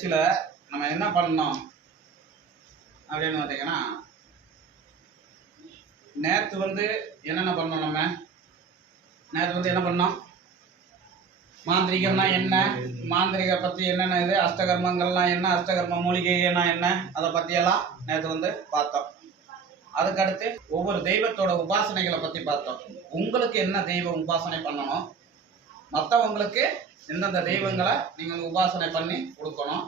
பயிற்சியில் நம்ம என்ன பண்ணோம் அப்படின்னு பார்த்தீங்கன்னா, நேற்று வந்து என்னென்ன பண்ணோம்? நேற்று வந்து என்ன பண்ணோம்? மாந்திரிகம்னா என்ன, மாந்திரிக பற்றி என்னென்ன இது, அஷ்டகர்மங்கள்லாம் என்ன, அஷ்டகர்ம மூலிகைனா என்ன, அதை பற்றியெல்லாம் நேற்று வந்து பார்த்தோம். அதுக்கடுத்து ஒவ்வொரு தெய்வத்தோட உபாசனைகளை பற்றி பார்த்தோம். உங்களுக்கு என்ன தெய்வ உபாசனை பண்ணணும், மற்றவங்களுக்கு எந்தெந்த தெய்வங்களை நீங்கள் உபாசனை பண்ணி கொடுக்கணும்,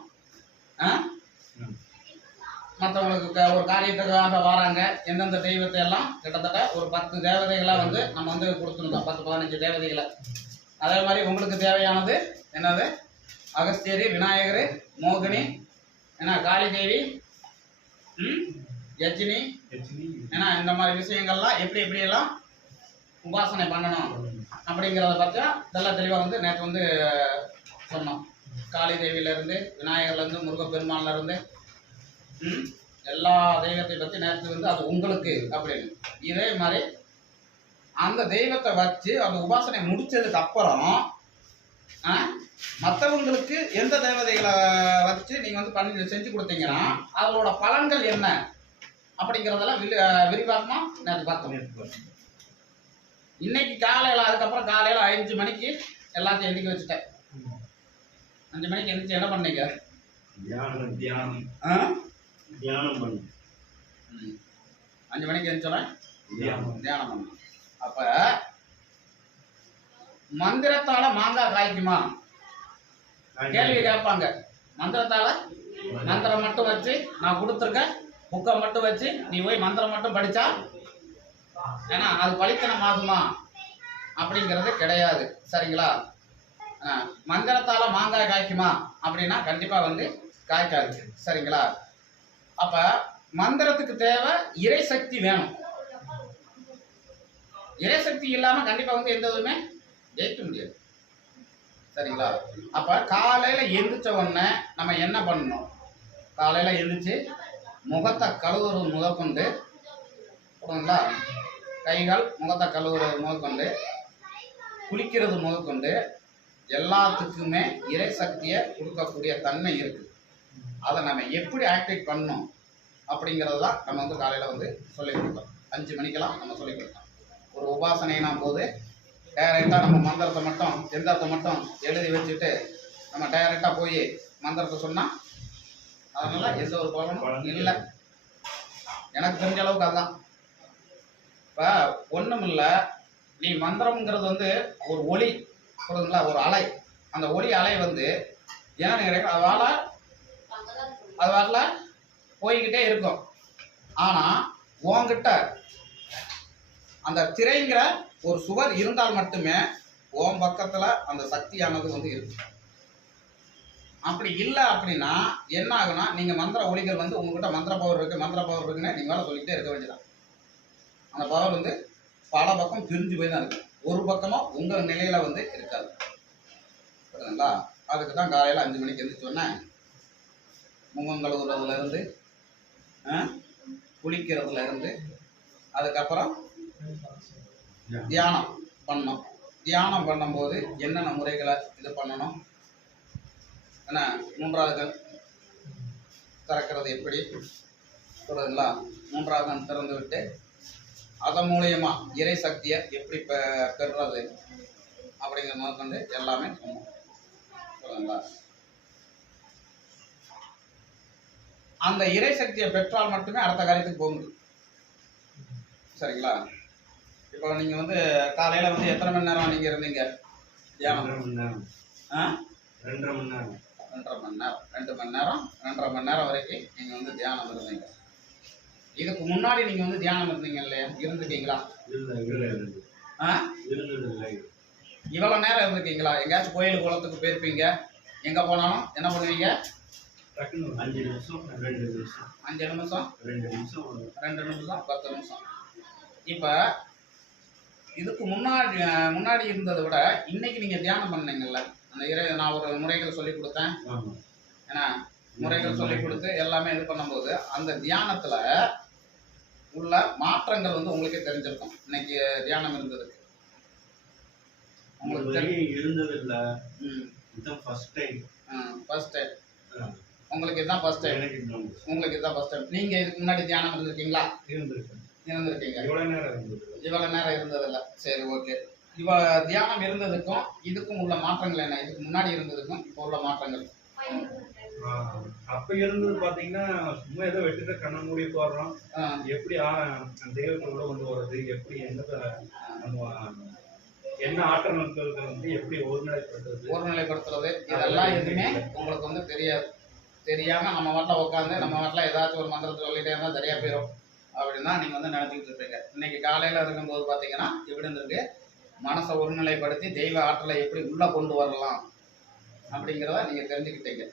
மற்றவங்களுக்கு ஒரு காரியத்துக்காக வராங்க எந்தெந்த தெய்வத்தை எல்லாம் கிட்டத்தட்ட ஒரு 10 தேவதைகளாக வந்து நம்ம வந்து கொடுத்துருந்தோம், 10-15 தேவதைகளை. அதே மாதிரி உங்களுக்கு தேவையானது என்னது, அகஸ்தியர், விநாயகர், மோகினி, என்ன காளி தேவி, யஜினி, ஏன்னா இந்த மாதிரி விஷயங்கள்லாம் எப்படி எப்படியெல்லாம் உபாசனை பண்ணணும் அப்படிங்கிறத பற்றி இதெல்லாம் தெளிவாக வந்து நேற்று வந்து சொன்னோம். காளி தேவியிலேருந்து, விநாயகர்லேருந்து, முருகப்பெருமான்லேருந்து எல்லா தெய்வத்தை பற்றி நேற்று வந்து அது உங்களுக்கு அப்படின்னு. இதே மாதிரி அந்த தெய்வத்தை வச்சு அந்த உபாசனை முடிச்சதுக்கு அப்புறம் மற்றவங்களுக்கு எந்த தேவதைகளை வச்சு நீங்கள் வந்து பண்ணி செஞ்சு கொடுத்தீங்கன்னா அதோட பலன்கள் என்ன அப்படிங்கிறதெல்லாம் விரிவாகமாக நேற்று பார்த்தோம். இன்னைக்கு காலையில், அதுக்கப்புறம் காலையில் 5 மணிக்கு எல்லாத்தையும் எந்திக்க வச்சுட்டேன். 5 மணிக்கு எந்திரிச்சு என்ன பண்ணீங்க? தியானம் பண்ணு. 5 மணிக்கு எழுந்தோன்னே தியானம் பண்ணு. அப்ப மந்திரத்தால மாங்காய் காய்க்குமா? கேள்வி கேட்பாங்க. மந்திரத்தால, மந்திரம் மட்டும் வச்சு நான் கொடுத்துருக்கேன் புக்கை மட்டும் வச்சு நீ போய் மந்திரம் மட்டும் படிச்சா ஏன்னா அது பலித்தனம் ஆகுமா அப்படிங்கிறது கிடையாது. சரிங்களா? மந்திரத்தால மாங்காய் காய்க்குமா அப்படின்னா கண்டிப்பா வந்து காய்க்காது. சரிங்களா? அப்ப மந்திரத்துக்கு தேவை இறை சக்தி வேணும். இறை சக்தி இல்லாம கண்டிப்பா வந்து எந்த இதுவுமே ஜெயிக்க முடியாது. சரிங்களா? அப்ப காலையில எந்திரிச்ச உடனே நம்ம என்ன பண்ணணும்? காலையில எந்திரிச்சு முகத்தை கழுவுறது முதற்கொண்டு, கைகள் முகத்தை கழுவுறது முதற்கொண்டு, குளிக்கிறது முதற்கொண்டு எல்லாத்துக்குமே இறை சக்தியை கொடுக்கக்கூடிய தன்மை இருக்கு. அதை நம்ம எப்படி ஆக்டிவேட் பண்ணணும் அப்படிங்கிறது தான் நம்ம வந்து காலையில் வந்து சொல்லிக் கொடுத்தோம். 5 மணிக்கெல்லாம் நம்ம சொல்லிக் கொடுத்தோம். ஒரு உபாசனைனா போது டைரெக்டாக நம்ம மந்திரத்தை மட்டும், எந்திரத்தை மட்டும் எழுதி வச்சுட்டு நம்ம டைரெக்டாக போய் மந்திரத்தை சொன்னால் அதனால் எந்த ஒரு பலனும் இல்லை. எனக்கு தெரிஞ்ச அளவுக்கு அதுதான். இப்போ ஒன்றும் இல்லை, நீ மந்திரம்ங்கிறது வந்து ஒரு ஒளி புரியுதுங்களா, ஒரு அலை. அந்த ஒளி அலை வந்து ஏன்னா நீங்கள் அது வரல போய்கிட்டே இருக்கும். ஆனால் உன்கிட்ட அந்த திரைங்கிற ஒரு சுவர் இருந்தால் மட்டுமே உன் பக்கத்தில் அந்த சக்தியானது வந்து இருக்கு. அப்படி இல்லை அப்படின்னா என்ன ஆகுனா, நீங்கள் மந்திர ஒளிகள் வந்து உங்ககிட்ட மந்திர பவர் இருக்குன்னு நீங்கள் வேலை சொல்லிக்கிட்டே இருக்க வேண்டியதான். அந்த பவர் வந்து பல பக்கம் பிரிஞ்சு போய் தான் இருக்கு. ஒரு பக்கமாக உங்கள் நிலையில் வந்து இருக்காது. புரியுதுங்களா? அதுக்கு தான் காலையில் 5 மணிக்கு எழுந்திரிச்சோன்னே முகம் கழுவுறதுலேருந்து, குளிக்கிறதுலேருந்து, அதுக்கப்புறம் தியானம் பண்ணணும். தியானம் பண்ணும்போது என்னென்ன முறைகளை இது பண்ணணும், ஏன்னா 3வது கண் திறக்கிறது எப்படி சொல்லுதுங்களா, 3வது கண் திறந்து விட்டு அதன் மூலயமா இறை சக்தியை எப்படி பெறுறது அப்படிங்கிற முதற்கொண்டு எல்லாமே சொல்லுங்களா. அந்த இறை சக்தியை பெற்றால் மட்டுமே அடுத்த காரியத்துக்கு போக முடியும். சரிங்களா? இப்போ நீங்கள் வந்து காலையில் வந்து எத்தனை மணி நேரம் நீங்கள் இருந்தீங்க தியானம்? 2.5 மணி நேரம். 2.5 மணி நேரம். 2 மணி நேரம் 2.5 மணி நேரம் வரைக்கும் நீங்கள் வந்து தியானம் இருந்தீங்க. இதுக்கு முன்னாடி நீங்கள் வந்து தியானம் இருந்தீங்க இல்லையா? இருந்துட்டீங்களா? இவ்வளோ நேரம் இருந்துட்டீங்களா? எங்கேயாச்சும் கோயில் குளத்துக்கு போயிருப்பீங்க, எங்கே போனாலும் என்ன பண்ணுவீங்க? 5 நிமிஷம் 2 நிமிஷம் 5 நிமிஷம் 2 நிமிஷம் 2 நிமிஷம் 10 நிமிஷம். இப்போ இதுக்கு முன்னாடி இருந்ததை விட இன்னைக்கு நீங்கள் தியானம் பண்ணீங்கல்ல, அந்த நான் ஒரு முறைகள் சொல்லி கொடுத்தேன். ஏன்னா முறைகள் சொல்லி கொடுத்து எல்லாமே இது பண்ணும்போது அந்த தியானத்தில் உள்ள மாற்றங்கள் வந்து உங்களுக்கே தெரிஞ்சிருக்கும். இன்னைக்கு தியானம் இருந்ததுக்கு உங்களுக்கு இருந்தது இல்லை. இதுதான் ஃபர்ஸ்ட் டைம். ஃபர்ஸ்ட் டைம் உங்களுக்கு இதுதான் ஃபர்ஸ்ட் டைம். எனக்கு இதுதான் உங்களுக்கு இதுதான் ஃபர்ஸ்ட் டைம். நீங்க இதுக்கு முன்னாடி தியானம் இருந்திருக்கீங்களா? இருந்திருக்கேன். இருந்திருக்கீங்க. இவ்வளவு நேரம் இருந்தது. இவ்வளவு நேரம் இருந்ததில்ல. சரி, ஓகே. இவ தியானம் இருந்ததுக்கும் இதுக்கும் உள்ள மாற்றங்கள் என்ன? இதுக்கு முன்னாடி இருந்ததுக்கும் இப்போ உள்ள மாற்றங்கள். அப்ப இருந்தது பாத்தீங்கன்னா சும்மா ஏதோ வெட்டிட்டு கண்ண மூடி போடுறோம். எப்படி தெய்வத்துக்குள்ள கொண்டு வர்றது, எப்படி என்ன ஆற்றல்கள் வந்து எப்படி ஒருநிலைப்படுத்துறது இதெல்லாம் எதுவுமே உங்களுக்கு வந்து தெரியாது. தெரியாம நம்ம வாட்டில் உட்காந்து நம்ம வாட்டில் ஏதாச்சும் ஒரு மந்திரத்தை சொல்லிட்டே இருந்தால் சரியா போயிடும் அப்படின்னு தான் நீங்கள் வந்து நினச்சிக்கிட்டு இருப்பீங்க. இன்னைக்கு காலையில் இருக்கும்போது பார்த்தீங்கன்னா எப்படி இருந்திருக்கு, மனசை ஒருநிலைப்படுத்தி தெய்வ ஆற்றலை எப்படி உள்ளே கொண்டு வரலாம் அப்படிங்கிறத நீங்கள் தெரிஞ்சுக்கிட்டீங்க.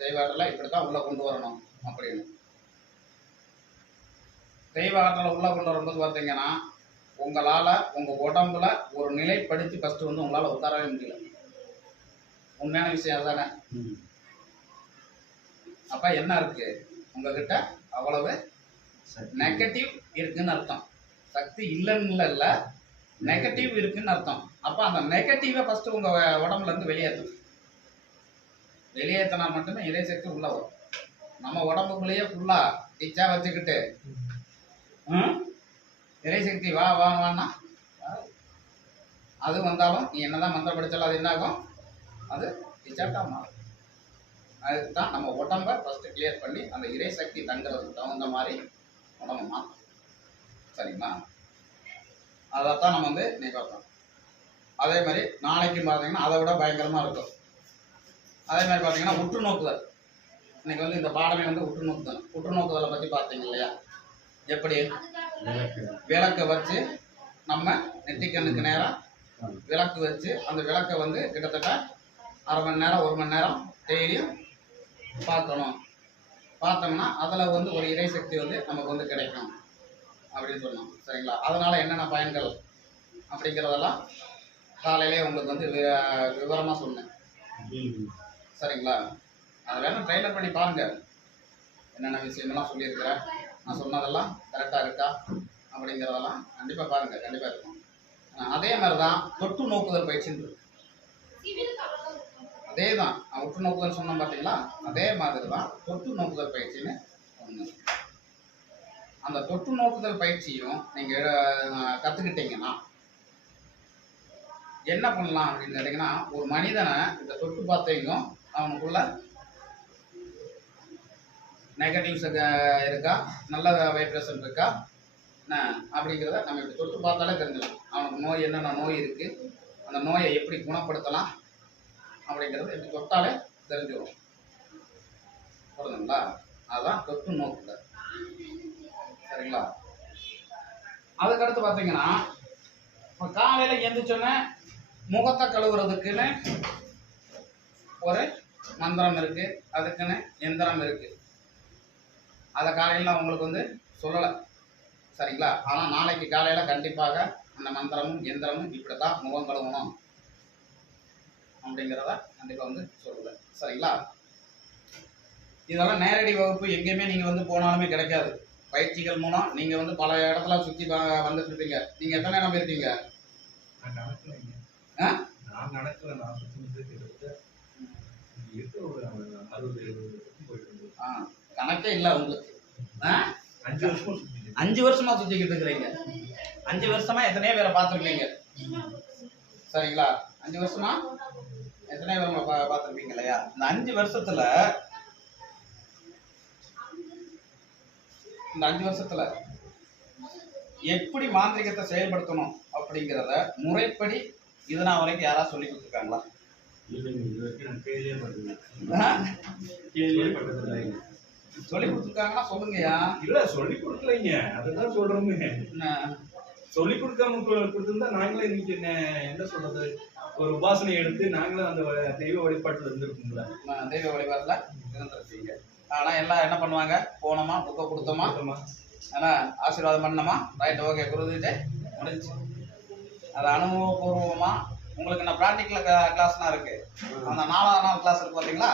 தெய்வ ஆற்றலை இப்படி தான் உள்ளே கொண்டு வரணும் அப்படின்னு. தெய்வ ஆற்றலை உள்ளே கொண்டு வரும்போது பார்த்தீங்கன்னா உங்களால் உங்கள் உடம்புல ஒரு நிலைப்படுத்தி ஃபஸ்ட்டு வந்து உங்களால் உட்காரவே முடியல. உண்மையான விஷயம் அதுதானே? அப்போ என்ன இருக்கு உங்ககிட்ட? அவ்வளவு நெகட்டிவ் இருக்குன்னு அர்த்தம். சக்தி இல்லைன்னு இல்லை, நெகட்டிவ் இருக்குன்னு அர்த்தம். அப்போ அந்த நெகட்டிவை ஃபஸ்ட்டு உங்கள் உடம்புல இருந்து வெளியேற்றணும். வெளியேற்றினா மட்டுமே இறை சக்தி உள்ள வரும். நம்ம உடம்புக்குள்ளேயே ஃபுல்லாக டிச்சா வச்சுக்கிட்டு இறை சக்தி வா வா வான்னா அது வந்தாலும் நீ என்னதான் மந்திரம் படித்தாலும் அது என்ன ஆகும்? அது டிச்சாட்டாக மாறும். அதுக்கு தான் நம்ம உடம்பை ஃபஸ்ட்டு கிளியர் பண்ணி அந்த இறை சக்தி தங்குறதுக்கு தகுந்த மாதிரி உடம்பை மாற்றும். சரிங்களா? அதைத்தான் நம்ம வந்து நீ பார்ப்போம். அதே மாதிரி நாளைக்கு பார்த்தீங்கன்னா அதை விட பயங்கரமாக இருக்கும். அதே மாதிரி பார்த்தீங்கன்னா உற்று நோக்குதல். இன்னைக்கு வந்து இந்த பாடமே வந்து உற்று நோக்குதல். உற்று நோக்குதலை பற்றி பார்த்தீங்க இல்லையா? எப்படி விளக்கை வச்சு நம்ம நெற்றிக்கண்ணுக்கு நேரம் விளக்கு வச்சு அந்த விளக்கை வந்து கிட்டத்தட்ட அரை மணி நேரம் 1 மணி நேரம் டெய்லியும் பார்க்கணும். பார்த்தோம்னா அதில் வந்து ஒரு இறை சக்தி வந்து நமக்கு வந்து கிடைக்கும் அப்படின்னு சொன்னோம். சரிங்களா? அதனால் என்னென்ன பயன்கள் அப்படிங்கிறதெல்லாம் காலையிலே உங்களுக்கு வந்து விவரமாக சொன்னேன். சரிங்களா? அதை வேணும் ட்ரைலர் பண்ணி பாருங்கள். என்னென்ன விஷயங்கள்லாம் சொல்லியிருக்கிறேன், நான் சொன்னதெல்லாம் கரெக்டாக இருக்கா அப்படிங்கிறதெல்லாம் கண்டிப்பாக பாருங்கள். கண்டிப்பாக இருக்கும். அதே மாதிரி தான் தொட்டு நோக்குதல் பயிற்சின்னு இருக்கு. அதே தான் உற்று நோக்குதல் சொன்னோம் பார்த்தீங்களா? அதே மாதிரி தான் தொட்டு நோக்குதல் பயிற்சின்னு ஒன்று. அந்த தொட்டு நோக்குதல் பயிற்சியும் நீங்கள் கற்றுக்கிட்டீங்கன்னா என்ன பண்ணலாம் அப்படின்னு கேட்டிங்கன்னா, ஒரு மனிதனை இந்த தொட்டு பார்த்தீங்க அவனுக்குள்ள நெகட்டிவ்ஸ் இருக்கா, நல்ல வைப்ரேஷன் இருக்கா அப்படிங்கிறத நம்ம இப்படி தொட்டு பார்த்தாலே தெரிஞ்சிடலாம். அவனுக்கு நோய் என்னென்ன நோய் இருக்குது, அந்த நோயை எப்படி குணப்படுத்தலாம் அப்படிங்கிறத இப்படி தொட்டாலே தெரிஞ்சிடும். புரியுதுங்களா? அதுதான் தொட்டு நோக்குதல். சரிங்களா? அதுக்கடுத்து பார்த்தீங்கன்னா இப்போ காலையில் எழுந்திரிச்சோன்னே முகத்தை கழுவுறதுக்குன்னு ஒரு மந்திரம் இருக்குது, அதுக்குன்னு எந்திரம் இருக்குது. அதை காலையில் நான் உங்களுக்கு வந்து சொல்லலை. சரிங்களா? ஆனால் நாளைக்கு காலையில் கண்டிப்பாக அந்த மந்திரமும் எந்திரமும் இப்படி தான் முகம் கழுவணும் அப்படிங்கிறத கண்டிப்பாக வந்து சொல்லுவேன். சரிங்களா? இதெல்லாம் நேரடி வகுப்பு எங்கேயுமே நீங்கள் வந்து போனாலுமே கிடைக்காது. பயிற்சிகள் மூலம் நீங்கள் வந்து பல இடத்துல சுற்றி வந்துட்டு இருப்பீங்க. நீங்கள் எத்தனை நேரம் போயிருக்கீங்க? நான் நடக்கல. நான் சுற்றி ஒரு 60-70 போயிட்டு கணக்கே இல்லை உங்களுக்கு. 5 வருஷமா சுற்றிக்கிட்டு இருக்கிறீங்க. 5 வருஷமா எத்தனையோ பேரை பார்த்துருப்பீங்க. சரிங்களா? 5 வருஷமா எத்தனையோ பேரை பார்த்துருப்பீங்க இல்லையா? இந்த 5 வருஷத்துல எப்படி மாந்திரிகத்தை செயல்படுத்தணும் அப்படிங்கிறத முறைப்படி இதனா வரைக்கும் யாராவது சொல்லி கொடுத்துருக்காங்களா? சொல்லி கொடுத்துருக்காங்கன்னா சொல்லுங்கயா. இல்ல சொல்லி கொடுக்கலைங்க, அதுதான் சொல்றோமே. சொல்லி கொடுக்காம கொடுத்திருந்தா நாங்களே இன்னைக்கு என்ன சொல்றது, ஒரு உபாசனை எடுத்து நாங்களும் அந்த தெய்வ வழிபாட்டுல இருந்திருக்கோம்ல. தெய்வ வழிபாட்டுல இருந்திருக்கீங்க. ஆனா எல்லாம் என்ன பண்ணுவாங்க, போனோமா புக்கை கொடுத்தோமா, ஆனா ஆசீர்வாதம் பண்ணோமா, ரைட் ஓகே குருஜி முடிஞ்சு. அது அனுபவபூர்வமா உங்களுக்கு என்ன ப்ராக்டிக்கல் கிளாஸ்லாம் இருக்கு. அந்த 4ஆவது நாள் கிளாஸ் இருக்கு பார்த்தீங்களா,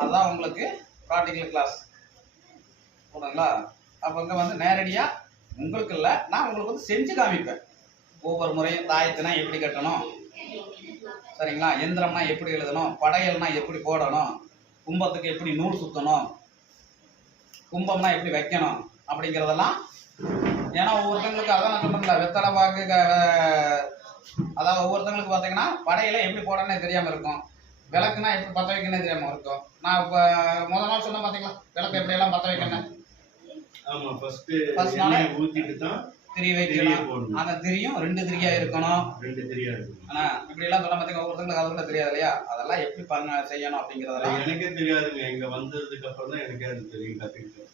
அதுதான் உங்களுக்கு ப்ராக்டிக்கல் கிளாஸ். போதுங்களா? அப்போ இங்கே வந்து நேரடியாக உங்களுக்கு இல்லை, நான் உங்களுக்கு வந்து செஞ்சு காமிப்பேன். ஒவ்வொரு முறையும் தாயத்தினா எப்படி கட்டணும், சரிங்களா, எந்திரம்னா எப்படி எழுதணும், படையல்னா எப்படி போடணும், கும்பத்துக்கு எப்படி நூல் சுற்றணும், கும்பம்னா எப்படி வைக்கணும் அப்படிங்கிறதெல்லாம். ஏன்னா ஒவ்வொருத்தங்களுக்கு அதான் நான் சொன்னோம்ல, வெத்தலை பாக்கு அதாவது ஒவ்வொருத்தங்களுக்கு பார்த்தீங்கன்னா படையில எப்படி போடணும்னு தெரியாமல் இருக்கும், விளக்குனா எப்படி பற்ற வைக்கணும்னு தெரியாமல் இருக்கும். நான் இப்போ முதல் நாள் சொன்னேன் பார்த்தீங்களா, விளக்கு எப்படியெல்லாம் பற்ற வைக்கணும். ஆமாம், ஃபர்ஸ்ட் நாள் ஊற்றிட்டு தான் திரி வைக்கணும். அந்த திரியும் 2 திரியா இருக்கணும். 2 திரியா இருக்கணும். ஆனால் இப்படி எல்லாம் சொல்ல பார்த்தீங்கன்னா ஒவ்வொருத்தங்களுக்கு அது கூட தெரியாது இல்லையா, அதெல்லாம் எப்படி செய்யணும் அப்படிங்கிறதெல்லாம் எனக்கே தெரியாதுங்க. இங்க வந்ததுக்கு அப்புறம் தான் எனக்கே அது தெரியும், கத்துக்கிட்டேன்.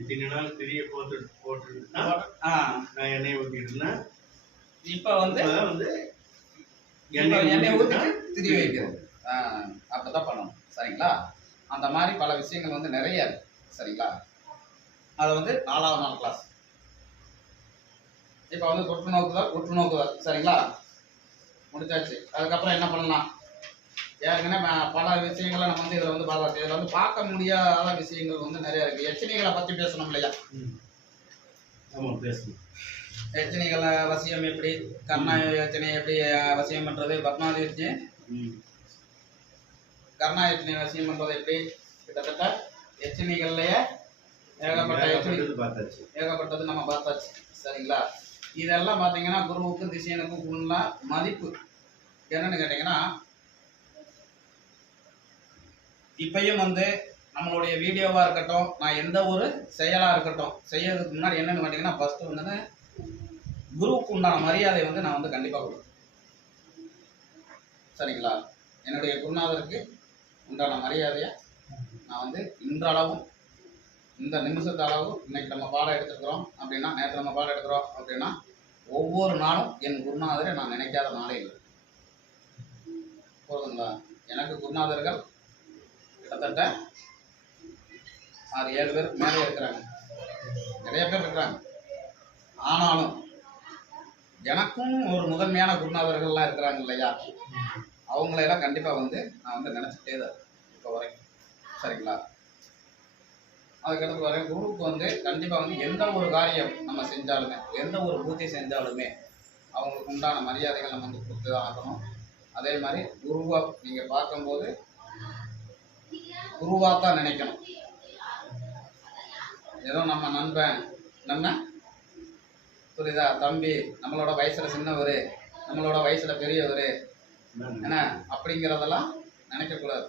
இத்தனை நாள் திரிய போட்டுட்டு நான் எண்ணெய் ஊற்றிட்டு இருந்தேன். இப்போ வந்து எண்ணெய் ஊற்றிட்டு திரி வைக்கிறது. அப்படிதான் பண்ணணும். சரிங்களா? அந்த மாதிரி பல விஷயங்கள் வந்து நிறைய இருக்கு. சரிங்களா? அது வந்து 4வது நாள் கிளாஸ். இப்போ வந்து உற்று நோக்குதல். சரிங்களா? முடிச்சாச்சு. அதுக்கப்புறம் என்ன பண்ணலாம்? ஏற்கனவே பல விஷயங்களை நம்ம வந்து இதில் வந்து பார்த்தாச்சு. இதில் வந்து பார்க்க முடியாத விஷயங்கள் வந்து நிறைய இருக்கு. எச்சனிகளை பற்றி பேசணும் இல்லையா? ஆமாம், பேசணும். எச்சனிகளை வசியம் எப்படி, கர்ணா யட்சனை எப்படி வசியம் பண்ணுறது, பத்மாவதி யட்சனை கர்ணா யட்சனை வசியம் பண்ணுறது எப்படி, கிட்டத்தட்ட எச்சனிகள்லையே ஏகப்பட்டது நம்ம பார்த்தாச்சு. சரிங்களா? இதெல்லாம் பார்த்தீங்கன்னா குருவுக்கும் திசையனுக்கும் ஃபுல்லாக மதிப்பு என்னன்னு கேட்டிங்கன்னா, இப்பயும் வந்து நம்மளுடைய வீடியோவாக இருக்கட்டும், நான் எந்த ஒரு செயலாக இருக்கட்டும், செய்யறதுக்கு முன்னாடி என்னென்னு கேட்டிங்கன்னா, ஃபஸ்ட்டு வந்து குருவுக்கு உண்டான மரியாதை வந்து நான் வந்து கண்டிப்பாக கொடுப்பேன். சரிங்களா? என்னுடைய குருநாதருக்கு உண்டான மரியாதையை நான் வந்து இன்றளவும், இந்த நிமிஷத்து அளவும், இன்னைக்கு நம்ம பாடம் எடுத்துக்கிறோம் அப்படின்னா, நேற்று நம்ம பாடம் எடுக்கிறோம் அப்படின்னா, ஒவ்வொரு நாளும் என் குருநாதரை நான் நினைக்காத நாளே இல்லை. போதுங்களா? எனக்கு குருநாதர்கள் கிட்டத்தட்ட 6-7 பேர் மேலே இருக்கிறாங்க, நிறைய பேர் இருக்கிறாங்க. ஆனாலும் எனக்கும் ஒரு முதன்மையான குருநாதர்கள்லாம் இருக்கிறாங்க இல்லையா, அவங்களையெல்லாம் கண்டிப்பாக வந்து நான் வந்து நினச்சிட்டே தான் இப்போ வரைக்கும். சரிங்களா? அதுக்கடுத்து வர குருவுக்கு வந்து கண்டிப்பாக வந்து எந்த ஒரு காரியம் நம்ம செஞ்சாலுமே, எந்த ஒரு பூஜை செஞ்சாலுமே அவங்களுக்கு உண்டான மரியாதைகள் நம்ம வந்து கொடுத்து தான் ஆகணும். அதே மாதிரி குருவை நீங்கள் பார்க்கும்போது குருவாக தான் நினைக்கணும். ஏதோ நம்ம நண்பன், நம்ம புரியுதா, தம்பி, நம்மளோட வயசுல சின்னவர், நம்மளோட வயசுல பெரியவர் என்ன அப்படிங்கிறதெல்லாம் நினைக்கக்கூடாது.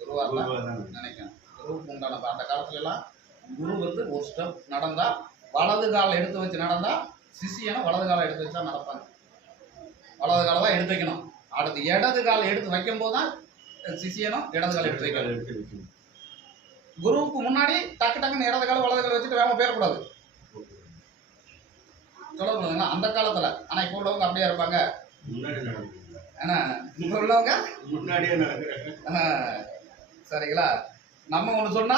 குருவாக தான் நினைக்கணும். குருவுக்கு உண்டான அந்த காலத்துலலாம் குரு வந்து ஒரு ஸ்டெப் நடந்தா, வலது காலை எடுத்து வச்சு நடந்தா சிஷியனும் வலது காலை எடுத்து வச்சா நடப்பாங்க. வலது காலை தான் எடுத்து வைக்கணும். அடுத்து இடது காலை எடுத்து வைக்கும் போது தான் சிஷியனும் இடது காலை எடுத்து வைக்கணும். குருவுக்கு முன்னாடி டக்கு டக்குன்னு இடது காலை வலது காலை வச்சுட்டு வேகமாக போயிடக்கூடாது. சொல்லக்கூடாதுங்களா அந்த காலத்துல. ஆனா இப்போ உள்ளவங்க அப்படியே இருப்பாங்க. ஏன்னா இப்போ உள்ளவங்க முன்னாடியே நடக்கிறாங்க. சரிங்களா? நம்ம ஒன்று சொன்னா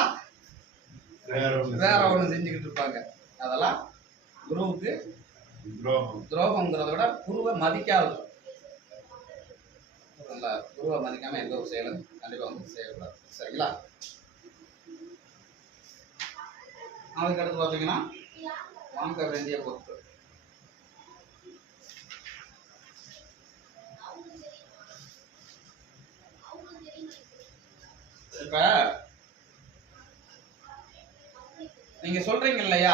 வேற ஒன்று செஞ்சுக்கிட்டு இருப்பாங்க. அதெல்லாம் குருவுக்கு துரோகங்கிறத விட குருவை மதிக்காது. குருவை மதிக்காம எந்த ஒரு செயலும் கண்டிப்பா வந்து செய்யக்கூடாது. சரிங்களா? அதுக்கு அடுத்து பார்த்தீங்கன்னா வாங்க வேண்டிய பொருட்கள். இப்ப நீங்க சொல்றீங்க இல்லையா,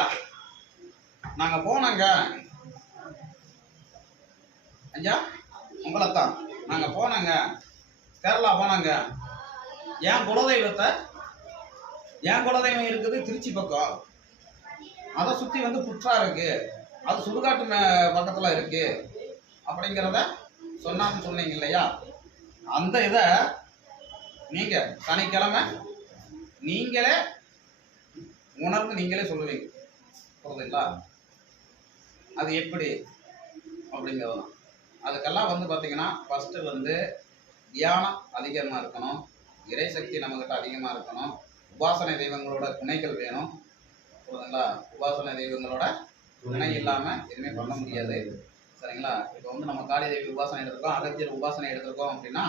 நாங்க போனாங்க ஐயா, உங்களைத்தான் நாங்க போனாங்க, கேரளா போனாங்க. என் குலதெய்வம் இருக்குது திருச்சி பக்கம், அதை சுத்தி வந்து புற்றா இருக்கு, அது சுடுகாட்டு பக்கத்துல இருக்கு அப்படிங்கிறத சொன்னீங்க இல்லையா, அந்த இதை நீங்க சனிக்கிழமை நீங்களே உணர்ந்து நீங்களே சொல்லுவீங்க. புரியுதுங்களா? அது எப்படி அப்படிங்கிறது தான். அதுக்கெல்லாம் வந்து பார்த்தீங்கன்னா ஃபஸ்ட்டு வந்து தியானம் அதிகமாக இருக்கணும், இறைசக்தி நம்மக்கிட்ட அதிகமாக இருக்கணும், உபாசனை தெய்வங்களோட துணைகள் வேணும். புரியுதுங்களா? உபாசனை தெய்வங்களோட துணை இல்லாமல் எதுவுமே பண்ண முடியாது. சரிங்களா? இப்போ வந்து நம்ம காளி தேவி உபாசனை எடுத்திருக்கோம், அகத்தியர் உபாசனை எடுத்திருக்கோம் அப்படின்னா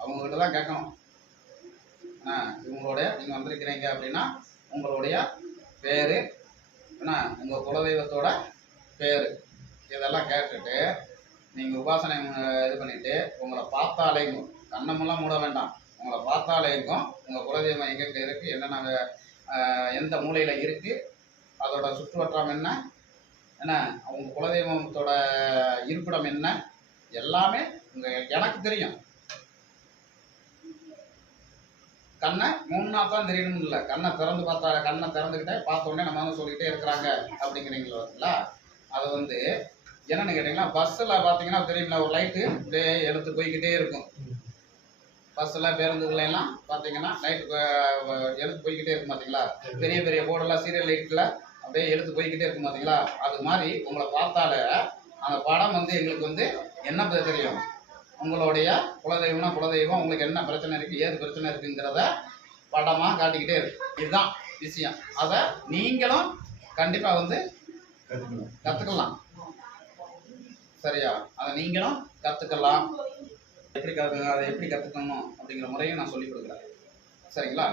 அவங்கக்கிட்ட தான் கேட்கணும். இவங்களோட நீங்கள் வந்திருக்கிறீங்க அப்படின்னா உங்களுடைய பேர் என்ன, உங்கள் குலதெய்வத்தோட பேர், இதெல்லாம் கேட்டுட்டு நீங்கள் உபாசனை இது பண்ணிவிட்டு உங்களை பார்த்தாலே கண்ணமெல்லாம் மூட வேண்டாம், உங்களை பார்த்தாலே இருக்கும் உங்கள் குலதெய்வம் எங்கெங்கே இருக்குது, என்னென்ன எந்த மூலையில் இருக்குது, அதோட சுற்றுவட்டாரம் என்ன, என்ன உங்கள் குலதெய்வத்தோட இருப்பிடம் என்ன, எல்லாமே எனக்கு தெரியும். கண்ணை மூணா தான் தெரியணும் இல்லை, கண்ணை திறந்து பார்த்தா, கண்ணை திறந்துக்கிட்டே பார்த்த உடனே நம்ம வந்து சொல்லிக்கிட்டே இருக்கிறாங்க அப்படிங்கிறீங்களா. அது வந்து என்னென்னு கேட்டிங்கன்னா, பஸ்ஸில் பார்த்தீங்கன்னா தெரியுங்களா, ஒரு லைட்டு அப்படியே எடுத்து போய்கிட்டே இருக்கும். பஸ்ஸில் பேருந்துகளெல்லாம் பார்த்தீங்கன்னா லைட்டு எடுத்து போய்கிட்டே இருக்கும் பார்த்தீங்களா, பெரிய பெரிய போர்டெல்லாம் சீரியல் லைட்டில் அப்படியே எடுத்து போய்கிட்டே இருக்கும் பார்த்தீங்களா. அது மாதிரி உங்களை பார்த்தாலே அந்த படம் வந்து எங்களுக்கு வந்து என்ன தெரியும், உங்களுடைய குலதெய்வம்னா குலதெய்வம், உங்களுக்கு என்ன பிரச்சனை இருக்குது, ஏது பிரச்சனை இருக்குங்கிறத படமாக காட்டிக்கிட்டே இருக்கு. இதுதான் விஷயம். அதை நீங்களும் கண்டிப்பாக வந்து கற்றுக்கலாம். சரியா? அதை நீங்களும் கற்றுக்கலாம். அதை எப்படி கற்றுக்கணும் அப்படிங்கிற முறையும் நான் சொல்லிக் கொடுக்குறேன். சரிங்களா?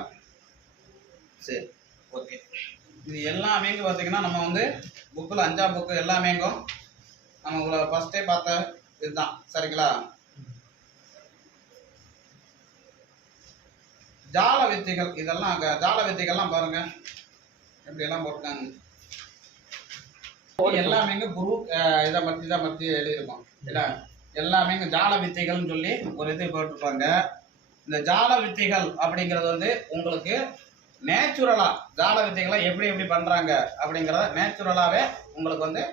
சரி, ஓகே. இது எல்லாமே பார்த்தீங்கன்னா நம்ம வந்து புக்கில் 5ஆம் புக்கு எல்லாமேங்கும் நம்ம உங்களை ஃபஸ்ட்டே பார்த்த இதுதான். சரிங்களா? ஜால வித்தைகள், இதெல்லாம் ஜால வித்தைகள்லாம் பாருங்க எப்படியெல்லாம் போட்டுருக்காங்க. எல்லாமே குரு இதை பற்றி எழுதியிருக்கோம். இல்லை எல்லாமே ஜால வித்தைகள்னு சொல்லி ஒரு இது போட்டிருப்பாங்க. இந்த ஜால வித்தைகள் அப்படிங்கிறது வந்து உங்களுக்கு நேச்சுரலாக ஜால வித்தைகளை எப்படி எப்படி பண்ணுறாங்க அப்படிங்கிறத நேச்சுரலாகவே உங்களுக்கு வந்து,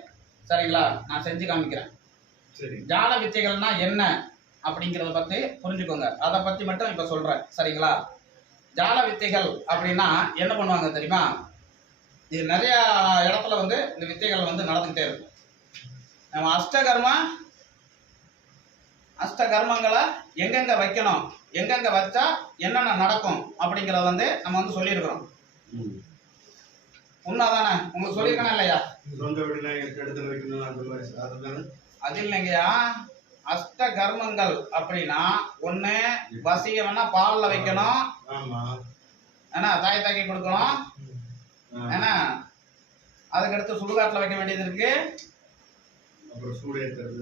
சரிங்களா, நான் செஞ்சு காமிக்கிறேன். சரி, ஜால வித்தைகள்னா என்ன அப்படிங்கிறத பற்றி புரிஞ்சுக்கோங்க. அதை பற்றி மட்டும் இப்போ சொல்கிறேன். சரிங்களா? ஜால வித்தைகள் அப்படின்னா என்ன பண்ணுவாங்க தெரியுமா, இது நிறைய இடத்துல வந்து இந்த வித்தைகள் வந்து நடந்துக்கிட்டே இருக்கும். நம்ம அஷ்டகர்மங்களை எங்கெங்க வைக்கணும், எங்கெங்க வச்சா என்னென்ன நடக்கும் அப்படிங்கிறத வந்து நம்ம வந்து சொல்லியிருக்கிறோம். உண்மைதானே? உங்களுக்கு சொல்லியிருக்கணும் இல்லையா? அது இல்லைங்கய்யா. அஷ்டகர்மங்கள் அப்படின்னா ஒண்ணு வசியம்னா பால்ல வைக்கணும், ஏன்னா தாய் தாக்கி கொடுக்கணும், ஏன்னா அதுக்கடுத்து சுடுகாட்டில் வைக்க வேண்டியது இருக்கு,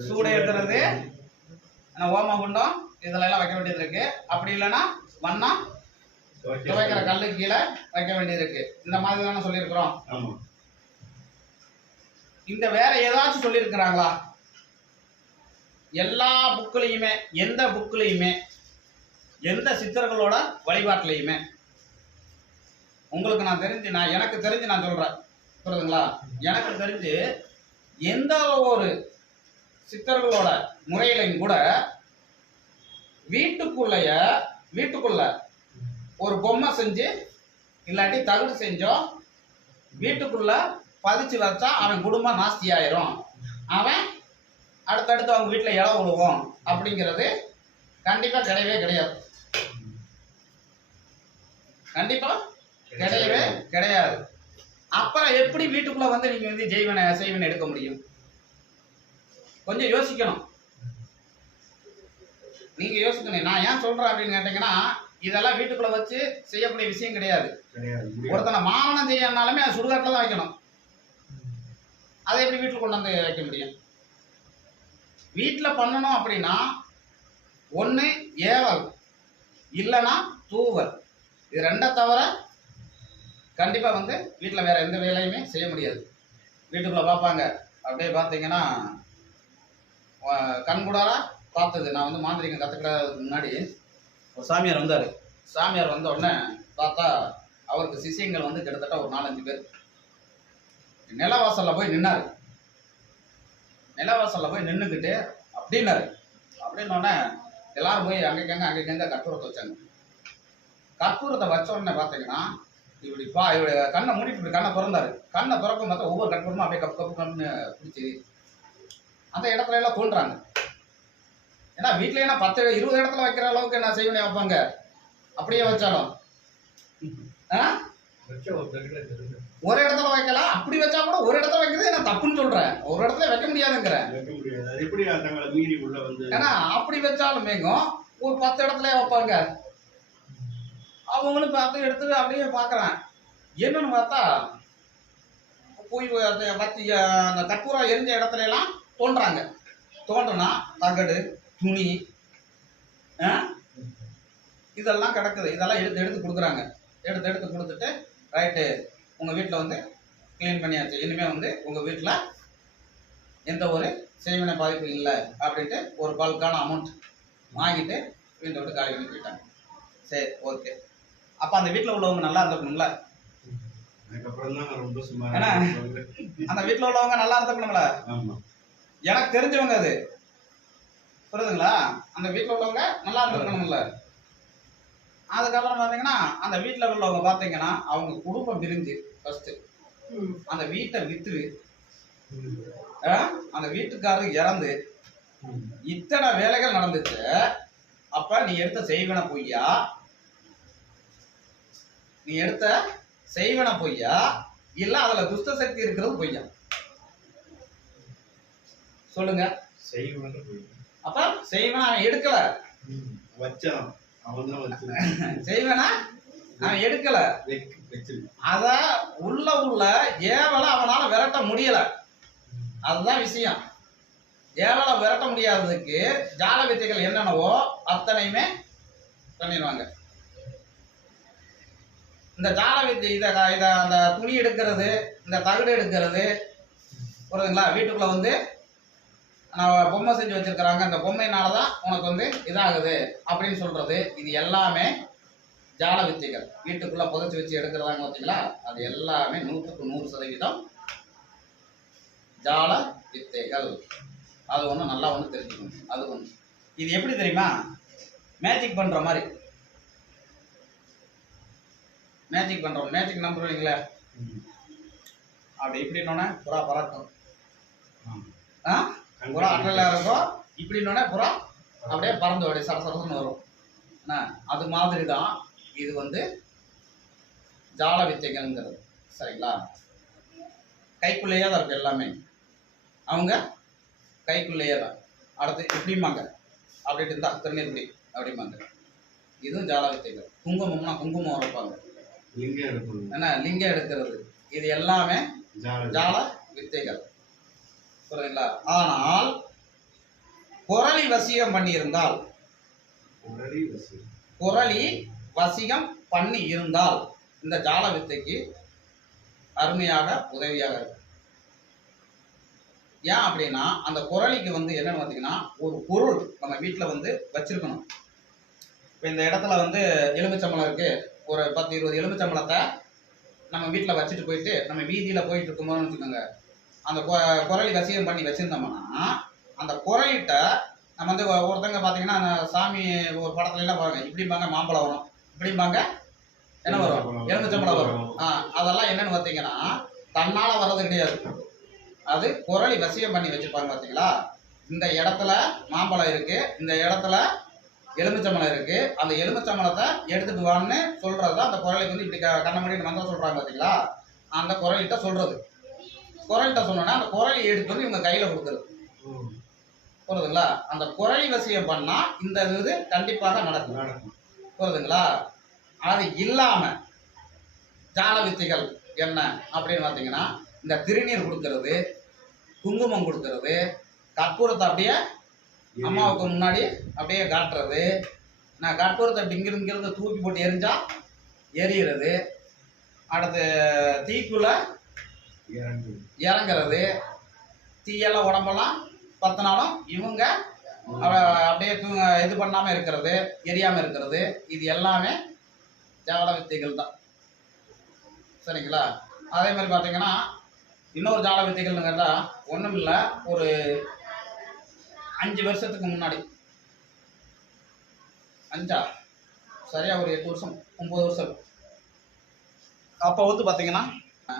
சூடு ஏற்றுறது, ஓமகுண்டம் இதுல எல்லாம் வைக்க வேண்டியது இருக்கு. அப்படி இல்லைன்னா வண்ணம் துவைக்கிற கல்லு கீழே வைக்க வேண்டியது இருக்கு. இந்த மாதிரி தானே சொல்லியிருக்கிறோம். இந்த வேற ஏதாச்சும் சொல்லியிருக்கிறாங்களா? எல்லா புக்குலையுமே, எந்த புக்குலையுமே, எந்த சித்தர்களோட வழிபாட்டிலையுமே உங்களுக்கு எனக்கு தெரிஞ்சு நான் சொல்றேன். புரியுதுங்களா? எனக்கு தெரிஞ்சு எந்த ஒரு சித்தர்களோட முறையிலையும் கூட வீட்டுக்குள்ள ஒரு பொம்மை செஞ்சு இல்லாட்டி தகுடு செஞ்சோ வீட்டுக்குள்ள பதிச்சு வச்சா அவன் குடும்பம் நாஸ்தி ஆயிரும், அவன் அடுத்தடுத்து அவங்க வீட்டில் இடம் விழுவோம் அப்படிங்கிறது கண்டிப்பா கிடையவே கிடையாது. கண்டிப்பா கிடையவே கிடையாது. அப்புறம் எப்படி வீட்டுக்குள்ள வந்து நீங்க வந்து செய்வனை எடுக்க முடியும்? கொஞ்சம் யோசிக்கணும். நீங்க யோசிக்கணும். நான் ஏன் சொல்றேன் அப்படின்னு கேட்டீங்கன்னா, இதெல்லாம் வீட்டுக்குள்ள வச்சு செய்யக்கூடிய விஷயம் கிடையாது. ஒருத்தனை மாரணம் செய்யனாலுமே அது சுடுகாட்டில் தான் வைக்கணும். அதை எப்படி வீட்டுல கொண்டு வந்து வைக்க முடியும்? வீட்டில் பண்ணணும் அப்படின்னா ஒன்று ஏவல் இல்லைன்னா தூவல், இது ரெண்டை தவிர கண்டிப்பாக வந்து வீட்டில் வேற எந்த வேலையுமே செய்ய முடியாது. வீட்டுக்குள்ளே பார்ப்பாங்க. அப்படியே பார்த்தீங்கன்னா கண்கூடார பார்த்தது, நான் வந்து மாந்திரிகம் கற்றுக்கிறதுக்கு முன்னாடி ஒரு சாமியார் வந்தார். சாமியார் வந்த உடனே பார்த்தா அவருக்கு சிஷியங்கள் வந்து கிட்டத்தட்ட ஒரு 4-5 பேர். நிலவாசலில் போய் நின்னார். நிலவாசலில் போய் நின்றுக்கிட்டு அப்படின்னாரு. அப்படின்னோடனே எல்லாரும் போய் அங்கேங்க கற்பூரத்தை வச்சாங்க. கற்பூரத்தை வச்ச உடனே பார்த்தீங்கன்னா இவரு கண்ணை மூடிட்டு இப்படி கண்ணை திறந்தாரு. கண்ணை திறக்கும் பார்த்தா ஒவ்வொரு கற்பூரமும் அப்படியே கப்புன்னு பிடிச்சி அந்த இடத்துல எல்லாம் தோன்றாங்க. ஏன்னா வீட்டில் என்ன 10-20 இடத்துல வைக்கிற அளவுக்கு என்ன செய்வனே வைப்பாங்க. அப்படியே வச்சாலும் ஒரு இடத்துல வைக்கலாம். அப்படி வச்சா கூட ஒரு இடத்துல வைக்கிறது நான் தப்புன்னு சொல்றேன். ஒரு இடத்துல வைக்க முடியாதுங்கிறேன். ஏன்னா அப்படி வச்சாலுமேங்கும் ஒரு 10 இடத்துல வைப்பாங்க. அவங்களும் பார்த்து எடுத்து அப்படியே பார்க்குறேன். என்னன்னு பார்த்தா போய் அந்த கற்பூரம் எரிஞ்ச இடத்துல எல்லாம் தோன்றாங்க. தோன்றுனா தகடு, துணி, இதெல்லாம் கிடக்குது. இதெல்லாம் எடுத்து எடுத்து கொடுக்குறாங்க. எடுத்து எடுத்து கொடுத்துட்டு ரைட்டு உங்கள் வீட்டில் வந்து க்ளீன் பண்ணியாச்சு, இனிமேல் வந்து உங்கள் வீட்டில் எந்த ஒரு செய்வினை பாதிப்பு இல்லை அப்படின்ட்டு ஒரு பல்கான அமௌண்ட் வாங்கிட்டு வீட்டை விட்டு காலி பண்ணி போயிட்டாங்க. சரி, ஓகே. அப்போ அந்த வீட்டில் உள்ளவங்க நல்லா இருந்துக்கணும்ல. ஏன்னா அந்த வீட்டில் உள்ளவங்க நல்லா இருந்துக்கணுங்களா? எனக்கு தெரிஞ்சவங்க அது, புரியுதுங்களா? அந்த வீட்டில் உள்ளவங்க நல்லா இருந்துக்கணும்ல. அதுக்கப்புறம் பார்த்தீங்கன்னா அந்த வீட்டில் உள்ளவங்க பார்த்தீங்கன்னா அவங்க குடும்பம் பிரிஞ்சு ஃபர்ஸ்ட் அந்த வீட்டை வித்து அந்த வீட்டுக்காரர் இறந்து இத்தனை வேலைகள் நடந்துச்சு. அப்ப நீ எடுத்த செய்வன பொய்யா? நீ எடுத்த செய்வன பொய்யா இல்ல அதுல துஷ்ட சக்தி இருக்கிறது பொய்யா? சொல்லுங்க. அப்ப செய்வன அவன் எடுக்கல, செய்வனா அவன் எடுக்கல, அத உள்ள ஏவல அவனால விரட்ட முடியல. அதுதான் விஷயம். ஏவல விரட்ட முடியாததுக்கு ஜால வித்தைகள் என்னென்னவோ அத்தனையுமே பண்ணிடுவாங்க. இந்த ஜால வித்தை இத அந்த துணி எடுக்கிறது, இந்த தகடு எடுக்கிறது, புரியுதுங்களா? வீட்டுக்குள்ள வந்து நான் பொம்மை செஞ்சு வச்சிருக்கிறாங்க, அந்த பொம்மையினாலதான் உனக்கு வந்து இதாகுது அப்படின்னு சொல்றது, இது எல்லாமே ஜால வித்தைகள். வீட்டுக்குள்ள புதைச்சி வச்சு எடுக்கிறதாங்க பார்த்தீங்களா? அது எல்லாமே 100க்கு 100% ஜால வித்தைகள். அது ஒன்று நல்லா ஒன்று தெரிஞ்சுக்கணும். அது ஒன்று. இது எப்படி தெரியுமா? மேஜிக் பண்ற மாதிரி. மேஜிக் பண்றோம். மேஜிக் நம்புறீங்களா? அப்படி இப்படின்னோடனே புறா பறக்கும். புறா அண்ணல இருக்கும். இப்படின்னோடனே புறா அப்படியே பறந்து அப்படியே சரசரசன்னு வரும். அது மாதிரி தான் இது வந்து ஜால வித்தைகள்ங்கிறது. சரிங்களா? கைக்குள்ளேயே தான் இருக்கு எல்லாமே. அவங்க கைக்குள்ளேயே தான். அடுத்து இப்படிம்பாங்க, அப்படின்ட்டு இருந்தா திருநீர் இப்படி அப்படிம்பாங்க. இதுவும் ஜால வித்தைகள். குங்குமம்னா குங்குமம் வைப்பாங்க, என்ன லிங்கம் எடுக்கிறது, இது எல்லாமே ஜால வித்தைகள். புரியுதுங்களா? ஆனால் குரலி வசியம் பண்ணி இருந்தால், குரலி வசியம் பண்ணி இருந்தால் இந்த ஜால வித்தைக்கு அருமையாக உதவியாக இருக்கும். ஏன் அப்படின்னா அந்த குரலிக்கு வந்து என்னன்னு பார்த்தீங்கன்னா ஒரு பொருள் நம்ம வீட்டில் வந்து வச்சிருக்கணும். இப்போ இந்த இடத்துல வந்து எலுமிச்சம்பழம் இருக்கு, ஒரு 10-20 எலுமிச்சம்பழத்தை நம்ம வீட்டில் வச்சுட்டு போயிட்டு நம்ம வீதியில் போயிட்டு இருக்கும்போதுன்னு வச்சுக்கோங்க, அந்த குரலி வசியம் பண்ணி வச்சிருந்தோம்னா அந்த குரலிட்ட நம்ம வந்து ஒருத்தங்க பார்த்தீங்கன்னா சாமி ஒரு படத்துல எல்லாம் பாருங்க, இப்படிம்பாங்க மாம்பழம் வரும், இப்படிம்பாங்க என்ன வரும், எலுமிச்சம்பழம் வரும். அதெல்லாம் என்னன்னு பார்த்தீங்கன்னா தன்னால வர்றது கிடையாது. அது குரலி வசியம் பண்ணி வச்சிருப்பாங்க. பார்த்தீங்களா? இந்த இடத்துல மாம்பழம் இருக்கு, இந்த இடத்துல எலுமிச்சம்பழம் இருக்கு, அந்த எலுமிச்சம்பழத்தை எடுத்துட்டு வான்னு சொல்றதுதான் அந்த குரலிக்கு வந்து இப்படி கண்ண மூடிட்டு மந்திரம் சொல்றாங்க. பார்த்தீங்களா? அந்த குரலிட்ட சொல்றது. குரலிட்ட சொன்னோன்னா அந்த குரலி எடுத்து வந்து இவங்க கையில கொடுக்குறது. புரியுதுங்களா? அந்த குரலி வசியம் பண்ணா இந்த இது கண்டிப்பாக நடக்கும். புரியுதுங்களா? அது இல்லாம ஜால வித்தைகள் என்ன அப்படின்னு பார்த்தீங்கன்னா இந்த திருநீர் கொடுக்கறது, குங்குமம் கொடுக்கறது, கற்பூரத்தை அப்படியே அம்மாவுக்கு முன்னாடி அப்படியே காட்டுறது, நான் கற்பூரத்தை அப்படி இங்கிருந்து தூக்கி போட்டு எரிஞ்சா எரியிறது, அடுத்து தீக்குள்ள இறங்குறது, தீயெல்லாம் உடம்பெல்லாம் பத்தினாலும் இவங்க அப்படியே இது பண்ணாம இருக்கிறது, எரியாம இருக்கிறது, இது எல்லாமே ஜால வித்தைகள் தான். சரிங்களா? அதே மாதிரி பார்த்தீங்கன்னா இன்னொரு ஜால வித்தைகள்னு கேட்டால் ஒன்றும் இல்லை, ஒரு 5 வருஷத்துக்கு முன்னாடி, 5 சரியா ஒரு 8 வருஷம் 9 வருஷம் அப்போ வந்து பார்த்தீங்கன்னா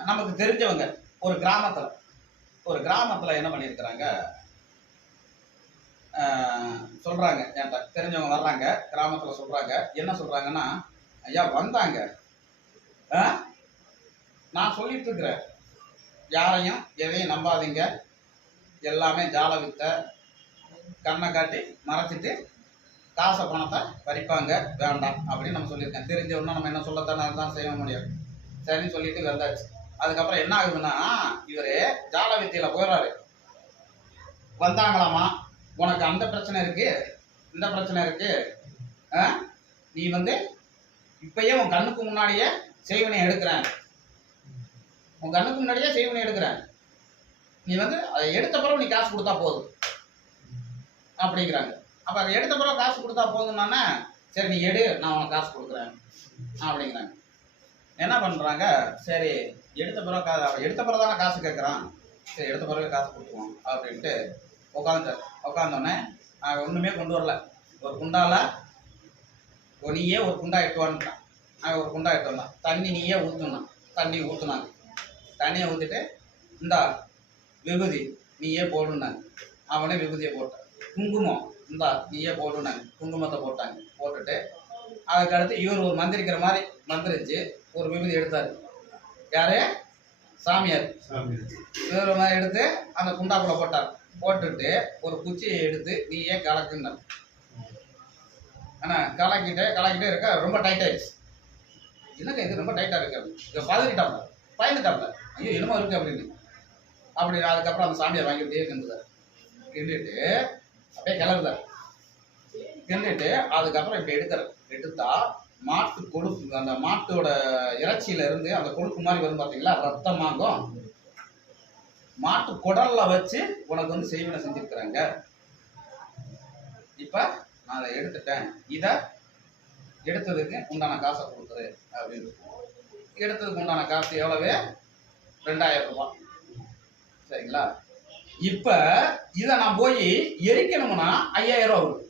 நமக்கு தெரிஞ்சவங்க ஒரு கிராமத்தில் என்ன பண்ணியிருக்கிறாங்க சொல்கிறாங்க, என்கிட்ட தெரிஞ்சவங்க வர்றாங்க கிராமத்தில் சொல்கிறாங்க. என்ன சொல்கிறாங்கன்னா, ஐயா வந்தாங்க, நான் சொல்லிட்டு இருக்கிறேன், யாரையும் எதையும் நம்பாதீங்க, எல்லாமே ஜால வித்தை, கண்ணை காட்டி மறைச்சிட்டு காசை பணத்தை பறிப்பாங்க, வேண்டாம் அப்படின்னு நம்ம சொல்லியிருக்கேன். தெரிஞ்சவொன்னா நம்ம என்ன சொல்லத்தானே அதுதான் செய்ய முடியும். சரின்னு சொல்லிட்டு வந்தாச்சு. அதுக்கப்புறம் என்ன ஆகுதுன்னா இவர் ஜால வித்தையில போயிடுறாரு. வந்தாங்களாமா, உனக்கு அந்த பிரச்சனை இருக்கு, இந்த பிரச்சனை இருக்கு, நீ வந்து இப்பயே உன் கண்ணுக்கு முன்னாடியே செய்வனை எடுக்கிறேன், உன் கண்ணுக்கு முன்னாடியே செய்வனை எடுக்கிறேன், நீ வந்து அதை எடுத்த பிறகு நீ காசு கொடுத்தா போதும் அப்படிங்கிறாங்க. அப்ப அதை எடுத்த பிறகு காசு கொடுத்தா போதும்னா சரி நீ எடு, நான் உனக்கு காசு கொடுக்குறேன் அப்படிங்கிறாங்க. என்ன பண்றாங்க, சரி எடுத்த பிறகு தானே காசு கேட்குறான், சரி எடுத்த பிறகு காசு கொடுத்துருவோம் அப்படின்ட்டு உட்காந்தோடனே ஒண்ணுமே கொண்டு வரல. ஒரு குண்டால நீயே ஒரு குண்டா எட்டுவான்ட்டான். அவன் ஒரு குண்டா எட்டு வந்தான். தண்ணி நீயே ஊற்றணும், தண்ணி ஊற்றுனாங்க. தண்ணியை ஊற்றிட்டு இந்தா விபூதி நீயே போடுனாங்க. அவனே விபூதியை போட்டான். குங்குமம் இந்தா நீயே போடுனாங்க. குங்குமத்தை போட்டாங்க. போட்டுட்டு அதுக்கடுத்து இவர் ஒரு மந்திரிக்கிற மாதிரி மந்திரிச்சு ஒரு விபூதி எடுத்தார். யாரு? சாமியார். இவர் மாதிரி எடுத்து அந்த குண்டாக்குள்ள போட்டார். போட்டுட்டு ஒரு குச்சியை எடுத்து நீயே கலக்குன்னார். ஆனால் கலக்கிட்டே இருக்க ரொம்ப டைட் ஆயிடுச்சு. என்னங்க இது ரொம்ப டைட்டாக இருக்கு அப்படின்னு பயந்துட்டாப்ல ஐயோ என்னமோ இருக்கு அப்படின்னு. அப்படி அதுக்கப்புறம் அந்த சாமியார் வாங்கிட்டே கிண்டுதார். கிண்டிட்டு அப்படியே கிளறுதார். கிண்டிட்டு அதுக்கப்புறம் இப்படி எடுத்தா மாட்டு கொழுப்பு, அந்த மாட்டோட இறைச்சியில இருந்து அந்த கொழுப்பு மாதிரி வரும் பார்த்தீங்களா, ரத்தமாகும். மாட்டு குடல்ல வச்சு உனக்கு வந்து செய்வனை செஞ்சிருக்கிறாங்க. இப்ப நான் அதை எடுத்துட்டேன், இதை எடுத்ததுக்கு உண்டான காசை கொடுக்குறது அப்படின்னு. எடுத்ததுக்கு உண்டான காசு எவ்வளவு? 2000 ரூபாய். சரிங்களா? இப்ப இதை நான் போய் எரிக்கணும்னா 5000 ரூபா வரும்.